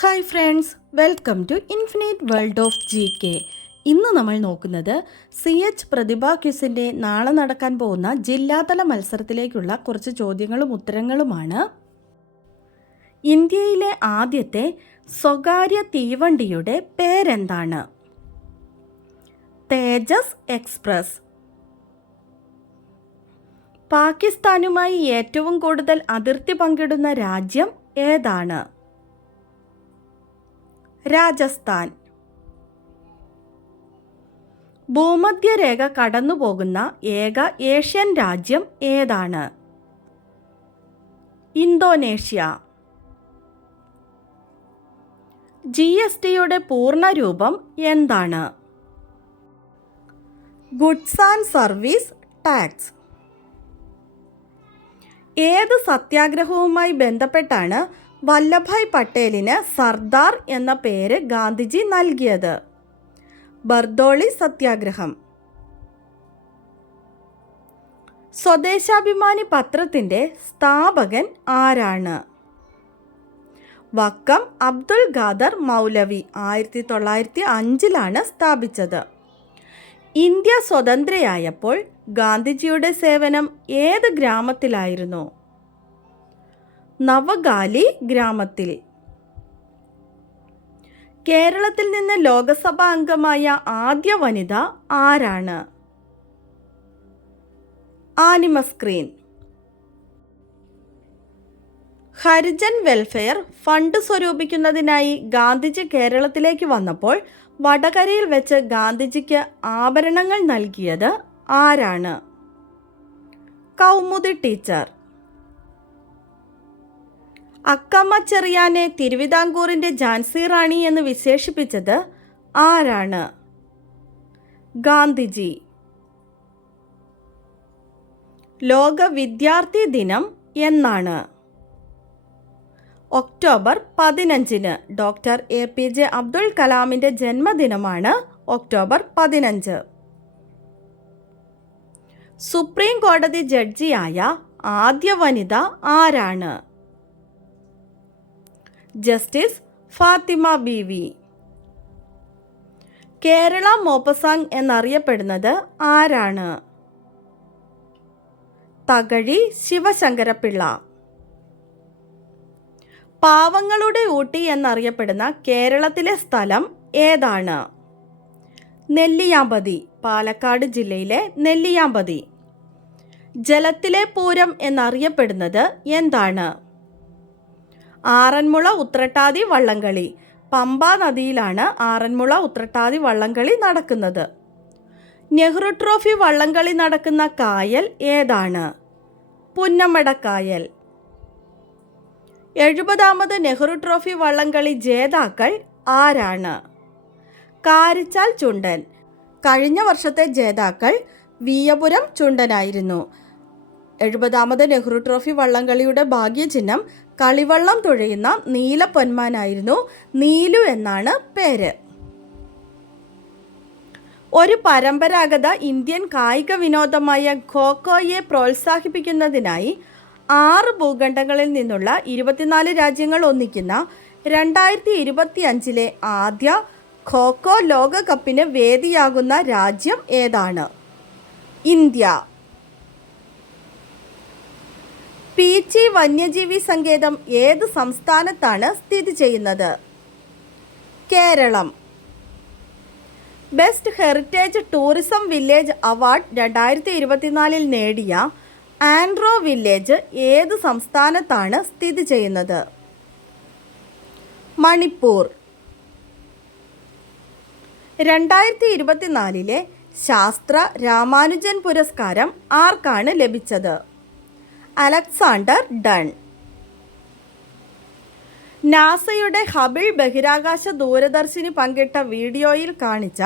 Hi friends, welcome to infinite world of GK. ഇന്ന് നമ്മൾ നോക്കുന്നത് CH പ്രതിഭ ക്വിസിൻ്റെ നാളെ നടക്കാൻ പോകുന്ന ജില്ലാതല മത്സരത്തിലേക്കുള്ള കുറച്ച് ചോദ്യങ്ങളും ഉത്തരങ്ങളുമാണ്. ഇന്ത്യയിലെ ആദ്യത്തെ സ്വകാര്യ തീവണ്ടിയുടെ പേരെന്താണ്? തേജസ് എക്സ്പ്രസ്. പാകിസ്ഥാനുമായി ഏറ്റവും കൂടുതൽ അതിർത്തി പങ്കിടുന്ന രാജ്യം ഏതാണ്? രാജസ്ഥാൻ. ഭൂമധ്യരേഖ കടന്നുപോകുന്ന ഏക ഏഷ്യൻ രാജ്യം ഏതാണ്? ഇന്തോനേഷ്യ. GSTയുടെ പൂർണ്ണരൂപം എന്താണ്? Goods and service tax. ഏത് സത്യാഗ്രഹവുമായി ബന്ധപ്പെട്ടാണ് വല്ലഭായ് പട്ടേലിന് സർദാർ എന്ന പേര് ഗാന്ധിജി നൽകിയത്? ബർദോളി സത്യാഗ്രഹം. സ്വദേശാഭിമാനി പത്രത്തിൻ്റെ സ്ഥാപകൻ ആരാണ്? വക്കം അബ്ദുൽ ഖാദർ മൗലവി 1905 സ്ഥാപിച്ചത്. ഇന്ത്യ സ്വതന്ത്രയായപ്പോൾ ഗാന്ധിജിയുടെ സേവനം ഏത് ഗ്രാമത്തിലായിരുന്നു? നവഗാലി ഗ്രാമത്തിൽ. കേരളത്തിൽ നിന്ന് ലോകസഭാ അംഗമായ ആദ്യ വനിത ആരാണ്? ആനിമസ്ക്രീൻ. ഹരിജൻ വെൽഫെയർ ഫണ്ട് സ്വരൂപിക്കുന്നതിനായി ഗാന്ധിജി കേരളത്തിലേക്ക് വന്നപ്പോൾ വടകരയിൽ വെച്ച് ഗാന്ധിജിക്ക് ആഭരണങ്ങൾ നൽകിയത് ആരാണ്? കൗമുദി ടീച്ചർ. അക്കമ്മ ചെറിയാനെ തിരുവിതാംകൂറിൻ്റെ ഝാൻസി റാണി എന്ന് വിശേഷിപ്പിച്ചത് ആരാണ്? ഗാന്ധിജി. ലോക വിദ്യാർത്ഥി ദിനം എന്നാണ്? ഒക്ടോബർ 15. ഡോക്ടർ APJ അബ്ദുൽ കലാമിൻ്റെ ജന്മദിനമാണ് ഒക്ടോബർ 15. സുപ്രീം കോടതി ജഡ്ജിയായ ആദ്യ വനിത ആരാണ്? ജസ്റ്റിസ് ഫാത്തിമ ബീവി. കേരള മോപ്പസാങ് എന്നറിയപ്പെടുന്നത് ആരാണ്? തകഴി ശിവശങ്കരപ്പിള്ള. പാവങ്ങളുടെ ഊട്ടി എന്നറിയപ്പെടുന്ന കേരളത്തിലെ സ്ഥലം ഏതാണ്? നെല്ലിയാമ്പതി, പാലക്കാട് ജില്ലയിലെ നെല്ലിയാമ്പതി. ജലത്തിലെ പൂരം എന്നറിയപ്പെടുന്നത് എന്താണ്? ആറന്മുള ഉത്രട്ടാതി വള്ളംകളി. പമ്പാ നദിയിലാണ് ആറന്മുള ഉത്രട്ടാതി വള്ളംകളി നടക്കുന്നത്. നെഹ്റു ട്രോഫി വള്ളംകളി നടക്കുന്ന കായൽ ഏതാണ്? പുന്നമടക്കായൽ. 70ാമത് നെഹ്റു ട്രോഫി വള്ളംകളി ജേതാക്കൾ ആരാണ്? കാരിച്ചാൽ ചുണ്ടൻ. കഴിഞ്ഞ വർഷത്തെ ജേതാക്കൾ വിയ്യപുരം ചുണ്ടനായിരുന്നു. 70ാമത് നെഹ്റു ട്രോഫി വള്ളംകളിയുടെ ഭാഗ്യചിഹ്നം കളിവള്ളം തുഴയുന്ന നീലപ്പൊന്മാനായിരുന്നു. നീലു എന്നാണ് പേര്. ഒരു പരമ്പരാഗത ഇന്ത്യൻ കായിക വിനോദമായ ഖോഖോയെ പ്രോത്സാഹിപ്പിക്കുന്നതിനായി 6 ഭൂഖണ്ഡങ്ങളിൽ നിന്നുള്ള 24 രാജ്യങ്ങൾ ഒന്നിക്കുന്ന 2025 ആദ്യ ഖോഖോ ലോകകപ്പിന് വേദിയാകുന്ന രാജ്യം ഏതാണ്? ഇന്ത്യ. പീച്ചി വന്യജീവി സങ്കേതം ഏത് സംസ്ഥാനത്താണ് സ്ഥിതി ചെയ്യുന്നത്? Kerala. Best heritage tourism village award 2024 നേടിയ ആൻഡ്രോ വില്ലേജ് ഏത് സംസ്ഥാനത്താണ് സ്ഥിതി ചെയ്യുന്നത്? മണിപ്പൂർ. 2024 ശാസ്ത്ര രാമാനുജൻ പുരസ്കാരം ആർക്കാണ് ലഭിച്ചത്? Alexander done. നാസയുടെ ഹബിൾ ബഹിരാകാശ ദൂരദർശിനി പങ്കിട്ട വീഡിയോയിൽ കാണിച്ച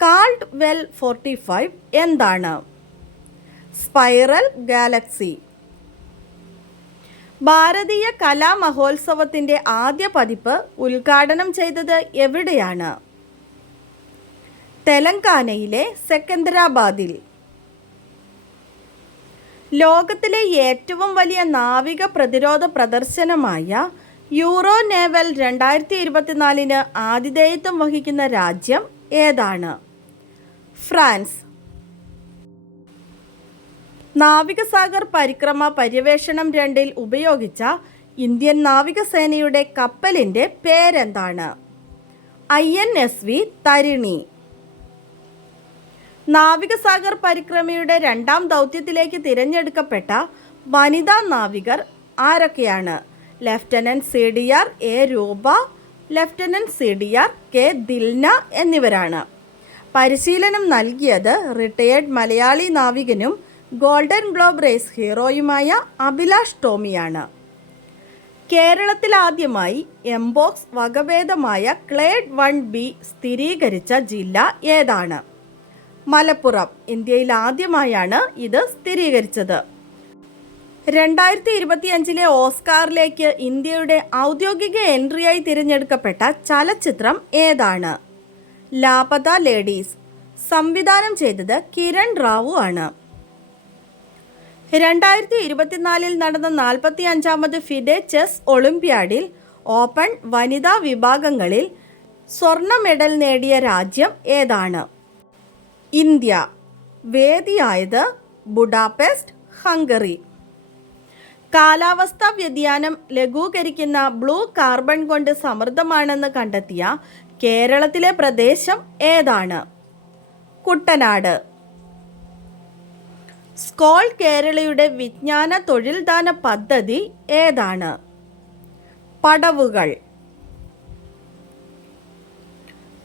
കാൾഡ് വെൽ 45 എന്താണ്? Spiral Galaxy. ഭാരതീയ കലാ മഹോത്സവത്തിൻ്റെ ആദ്യ പതിപ്പ് ഉദ്ഘാടനം ചെയ്തത് എവിടെയാണ്? തെലങ്കാനയിലെ സെക്കന്ദരാബാദിൽ. ലോകത്തിലെ ഏറ്റവും വലിയ നാവിക പ്രതിരോധ പ്രദർശനമായ യൂറോ നേവൽ 2024 ആതിഥേയത്വം വഹിക്കുന്ന രാജ്യം ഏതാണ്? ഫ്രാൻസ്. നാവികസാഗർ പരിക്രമ പര്യവേഷണം 2 ഉപയോഗിച്ച ഇന്ത്യൻ നാവികസേനയുടെ കപ്പലിൻ്റെ പേരെന്താണ്? INSV തരിണി. നാവികസാഗർ പരിക്രമയുടെ 2ാം ദൗത്യത്തിലേക്ക് തിരഞ്ഞെടുക്കപ്പെട്ട വനിതാ നാവികർ ആരൊക്കെയാണ്? Lieutenant CDR A Roopa, lieutenant CDR K Dilna എന്നിവരാണ്. പരിശീലനം നൽകിയത് റിട്ടയേർഡ് മലയാളി നാവികനും ഗോൾഡൻ ഗ്ലോബ് റേസ് ഹീറോയുമായ അഭിലാഷ് ടോമിയാണ്. കേരളത്തിൽ ആദ്യമായി എംബോക്സ് വകഭേദമായ ക്ലേഡ് 1B സ്ഥിരീകരിച്ച ജില്ല ഏതാണ്? മലപ്പുറം. ഇന്ത്യയിൽ ആദ്യമായാണ് ഇത് സ്ഥിരീകരിച്ചത്. 2025 ഓസ്കാറിലേക്ക് ഇന്ത്യയുടെ ഔദ്യോഗിക എൻട്രിയായി തിരഞ്ഞെടുക്കപ്പെട്ട ചലച്ചിത്രം ഏതാണ്? ലാപത ലേഡീസ്. സംവിധാനം ചെയ്തത് കിരൺ റാവു ആണ്. 2024 നടന്ന 45ാമത് ഫിഡെ ചെസ് ഒളിമ്പ്യാഡിൽ ഓപ്പൺ വനിതാ വിഭാഗങ്ങളിൽ സ്വർണ്ണ മെഡൽ നേടിയ രാജ്യം ഏതാണ്? ഇന്ത്യ. വേദിയായത് ബുഡാപെസ്റ്റ്, ഹംഗറി. കാലാവസ്ഥാ വ്യതിയാനം ലഘൂകരിക്കുന്ന ബ്ലൂ കാർബൺ കൊണ്ട് സമൃദ്ധമാണെന്ന് കണ്ടെത്തിയ കേരളത്തിലെ പ്രദേശം ഏതാണ്? കുട്ടനാട്. സ്കോൾ കേരളയുടെ വിജ്ഞാന തൊഴിൽദാന പദ്ധതി ഏതാണ്? പടവുകൾ.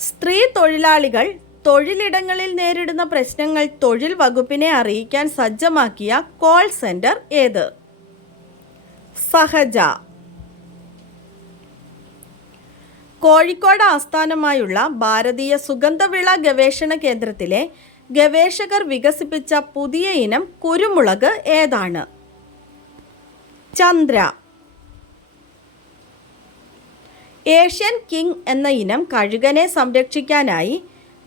സ്ത്രീ തൊഴിലാളികൾ തൊഴിലിടങ്ങളിൽ നേരിടുന്ന പ്രശ്നങ്ങൾ തൊഴിൽ വകുപ്പിനെ അറിയിക്കാൻ സജ്ജമാക്കിയ കോൾ സെന്റർ ഏത്? സഹജ. കോഴിക്കോട് ആസ്ഥാനമായുള്ള ഭാരതീയ സുഗന്ധവിള ഗവേഷണ കേന്ദ്രത്തിലെ ഗവേഷകർ വികസിപ്പിച്ച പുതിയ ഇനം കുരുമുളക് ഏതാണ്? ചന്ദ്ര. ഏഷ്യൻ കിങ് എന്ന ഇനം കഴുകനെ സംരക്ഷിക്കാനായി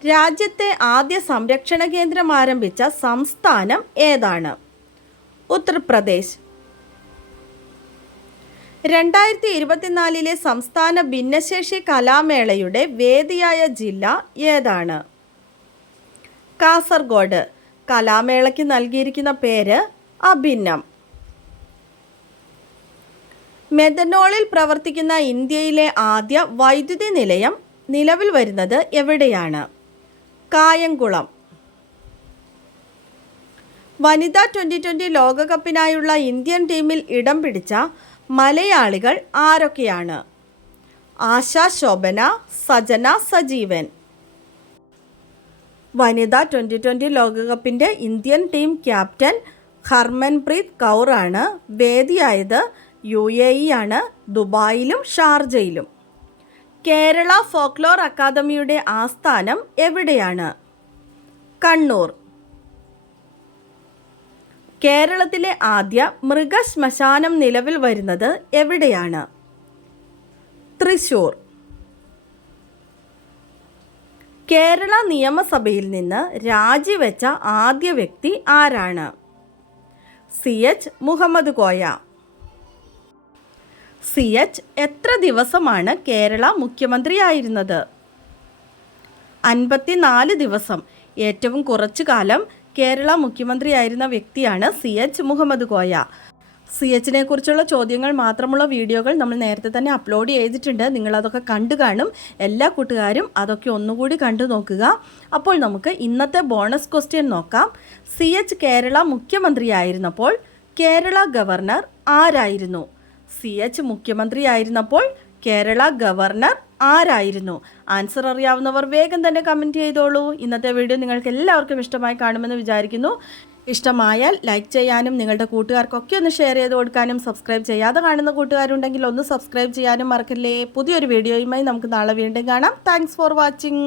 രാജ്യത്തെ ആദ്യ സംരക്ഷണ കേന്ദ്രം ആരംഭിച്ച സംസ്ഥാനം ഏതാണ്? ഉത്തർപ്രദേശ്. 2024 സംസ്ഥാന ഭിന്നശേഷി കലാമേളയുടെ വേദിയായ ജില്ല ഏതാണ്? കാസർഗോഡ്. കലാമേളയ്ക്ക് നൽകിയിരിക്കുന്ന പേര് അഭിന്നം. മെഥനോളിൽ പ്രവർത്തിക്കുന്ന ഇന്ത്യയിലെ ആദ്യ വൈദ്യുതി നിലയം നിലവിൽ വരുന്നത് എവിടെയാണ്? കായംകുളം. വനിതാ 2020 ലോകകപ്പിനായുള്ള ഇന്ത്യൻ ടീമിൽ ഇടം പിടിച്ച മലയാളികൾ ആരൊക്കെയാണ്? ആശ ശോഭന, സജന സജീവൻ. വനിതാ 2020 ലോകകപ്പിൻ്റെ Indian team captain Harmanpreet Kaur ആണ്. വേദിയായത് UAE ആണ്, ദുബായിലും ഷാർജയിലും. കേരള ഫോക്ലോർ അക്കാദമിയുടെ ആസ്ഥാനം എവിടെയാണ്? കണ്ണൂർ. കേരളത്തിലെ ആദ്യ മൃഗശ്മശാനം നിലവിൽ വരുന്നത് എവിടെയാണ്? തൃശ്ശൂർ. കേരള നിയമസഭയിൽ നിന്ന് രാജിവെച്ച ആദ്യ വ്യക്തി ആരാണ്? CH മുഹമ്മദ് കോയ. CH എത്ര ദിവസമാണ് കേരള മുഖ്യമന്ത്രിയായിരുന്നത്? 54 ദിവസം. ഏറ്റവും കുറച്ചു കാലം കേരള മുഖ്യമന്ത്രിയായിരുന്ന വ്യക്തിയാണ് CH മുഹമ്മദ് കോയ. CHനെ കുറിച്ചുള്ള ചോദ്യങ്ങൾ മാത്രമുള്ള വീഡിയോകൾ നമ്മൾ നേരത്തെ തന്നെ അപ്ലോഡ് ചെയ്തിട്ടുണ്ട്. നിങ്ങളതൊക്കെ കണ്ടു കാണും. എല്ലാ കൂട്ടുകാരും അതൊക്കെ ഒന്നുകൂടി കണ്ടു നോക്കുക. അപ്പോൾ നമുക്ക് ഇന്നത്തെ ബോണസ് ക്വസ്റ്റ്യൻ നോക്കാം. CH കേരള മുഖ്യമന്ത്രിയായിരുന്നപ്പോൾ കേരള ഗവർണർ ആരായിരുന്നു? CH മുഖ്യമന്ത്രിയായിരുന്നപ്പോൾ കേരള ഗവർണർ ആരായിരുന്നു? ആൻസർ അറിയാവുന്നവർ വേഗം തന്നെ കമൻറ്റ് ചെയ്തോളൂ. ഇന്നത്തെ വീഡിയോ നിങ്ങൾക്ക് എല്ലാവർക്കും ഇഷ്ടമായി കാണുമെന്ന് വിചാരിക്കുന്നു. ഇഷ്ടമായാൽ ലൈക്ക് ചെയ്യാനും നിങ്ങളുടെ കൂട്ടുകാർക്കൊക്കെ ഒന്ന് ഷെയർ ചെയ്ത് കൊടുക്കാനും സബ്സ്ക്രൈബ് ചെയ്യാതെ കാണുന്ന കൂട്ടുകാരുണ്ടെങ്കിൽ ഒന്ന് സബ്സ്ക്രൈബ് ചെയ്യാനും മറക്കല്ലേ. പുതിയൊരു വീഡിയോയുമായി നമുക്ക് നാളെ വീണ്ടും കാണാം. Thanks for watching.